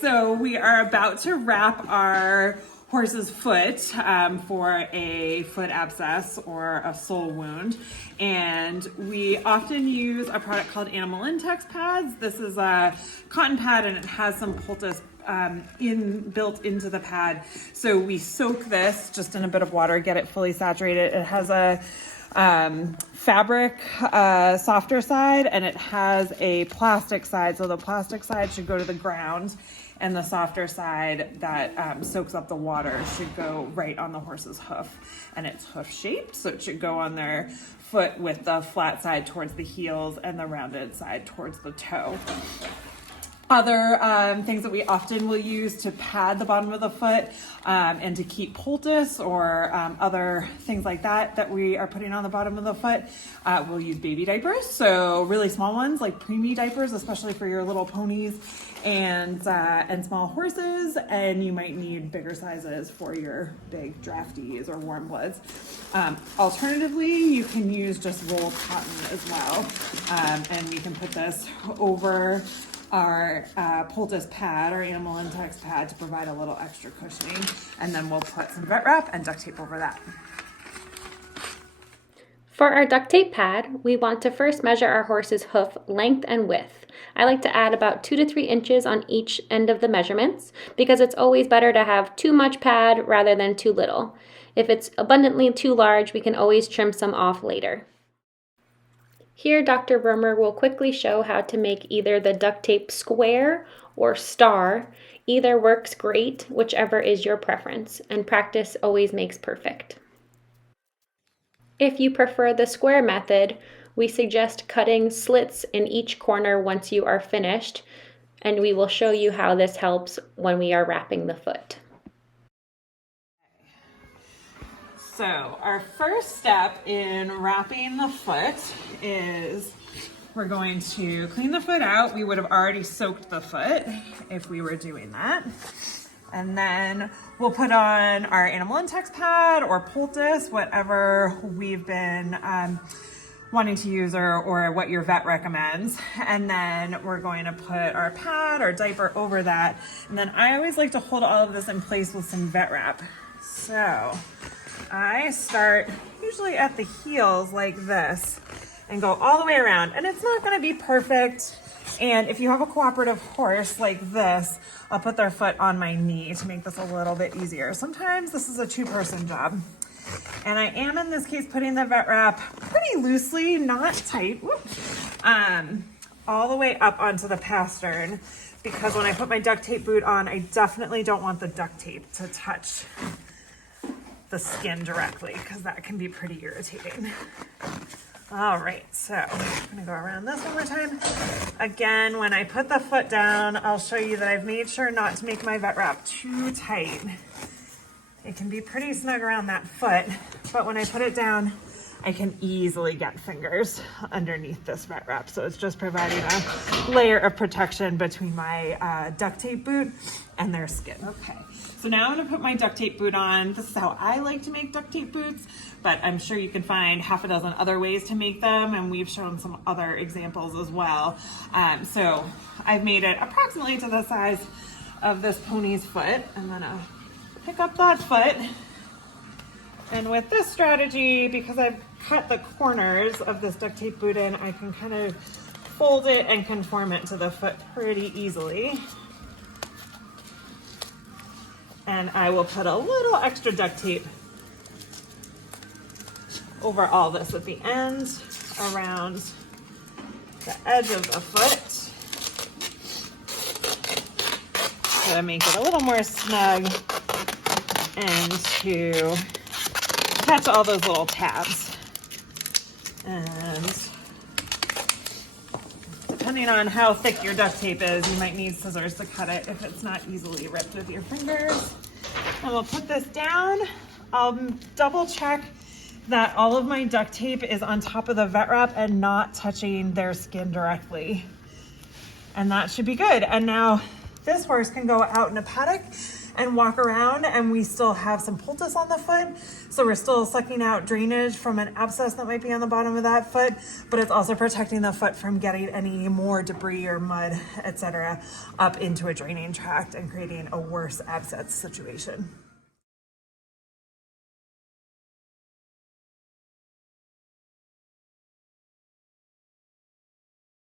So we are about to wrap our horse's foot for a foot abscess or a sole wound, and we often use a product called Animal Intex pads. This is a cotton pad and it has some poultice built into the pad. So we soak this just in a bit of water, get it fully saturated. It has a fabric softer side and it has a plastic side. So the plastic side should go to the ground and the softer side that soaks up the water should go right on the horse's hoof, and it's hoof shaped. So it should go on their foot with the flat side towards the heels and the rounded side towards the toe. Other things that we often will use to pad the bottom of the foot and to keep poultice or other things like that we are putting on the bottom of the foot, we'll use baby diapers. So really small ones like preemie diapers, especially for your little ponies and small horses. And you might need bigger sizes for your big drafties or warm bloods. Alternatively, you can use just rolled cotton as well. And we can put this over our poultice pad, our Animal Intex pad, to provide a little extra cushioning, and then we'll put some vet wrap and duct tape over that. For our duct tape pad, we want to first measure our horse's hoof length and width. I like to add about 2 to 3 inches on each end of the measurements because it's always better to have too much pad rather than too little. If it's abundantly too large, we can always trim some off later. Here, Dr. Romer will quickly show how to make either the duct tape square or star. Either works great, whichever is your preference, and practice always makes perfect. If you prefer the square method, we suggest cutting slits in each corner once you are finished, and we will show you how this helps when we are wrapping the foot. So our first step in wrapping the foot is we're going to clean the foot out. We would have already soaked the foot if we were doing that. And then we'll put on our Animal Intex pad or poultice, whatever we've been wanting to use or what your vet recommends. And then we're going to put our pad or diaper over that. And then I always like to hold all of this in place with some vet wrap. So I start usually at the heels like this and go all the way around, and it's not going to be perfect. And if you have a cooperative horse like this, I'll put their foot on my knee to make this a little bit easier. Sometimes this is a 2-person job. And I am in this case putting the vet wrap pretty loosely, not tight, all the way up onto the pastern, because when I put my duct tape boot on, I definitely don't want the duct tape to touch the skin directly because that can be pretty irritating. All right, so I'm gonna go around this one more time. Again, when I put the foot down, I'll show you that I've made sure not to make my vet wrap too tight. It can be pretty snug around that foot, but when I put it down, I can easily get fingers underneath this vet wrap. So it's just providing a layer of protection between my duct tape boot and their skin. Okay, so now I'm gonna put my duct tape boot on. This is how I like to make duct tape boots, but I'm sure you can find half a dozen other ways to make them, and we've shown some other examples as well. So I've made it approximately to the size of this pony's foot. I'm gonna pick up that foot. And with this strategy, because I've cut the corners of this duct tape boot in, I can kind of fold it and conform it to the foot pretty easily. And I will put a little extra duct tape over all this at the end, around the edge of the foot, to make it a little more snug and to catch all those little tabs. And depending on how thick your duct tape is, you might need scissors to cut it if it's not easily ripped with your fingers. And we'll put this down. I'll double check that all of my duct tape is on top of the vet wrap and not touching their skin directly. And that should be good. And now this horse can go out in a paddock and walk around, and we still have some poultice on the foot. So we're still sucking out drainage from an abscess that might be on the bottom of that foot, but it's also protecting the foot from getting any more debris or mud, etc., up into a draining tract and creating a worse abscess situation.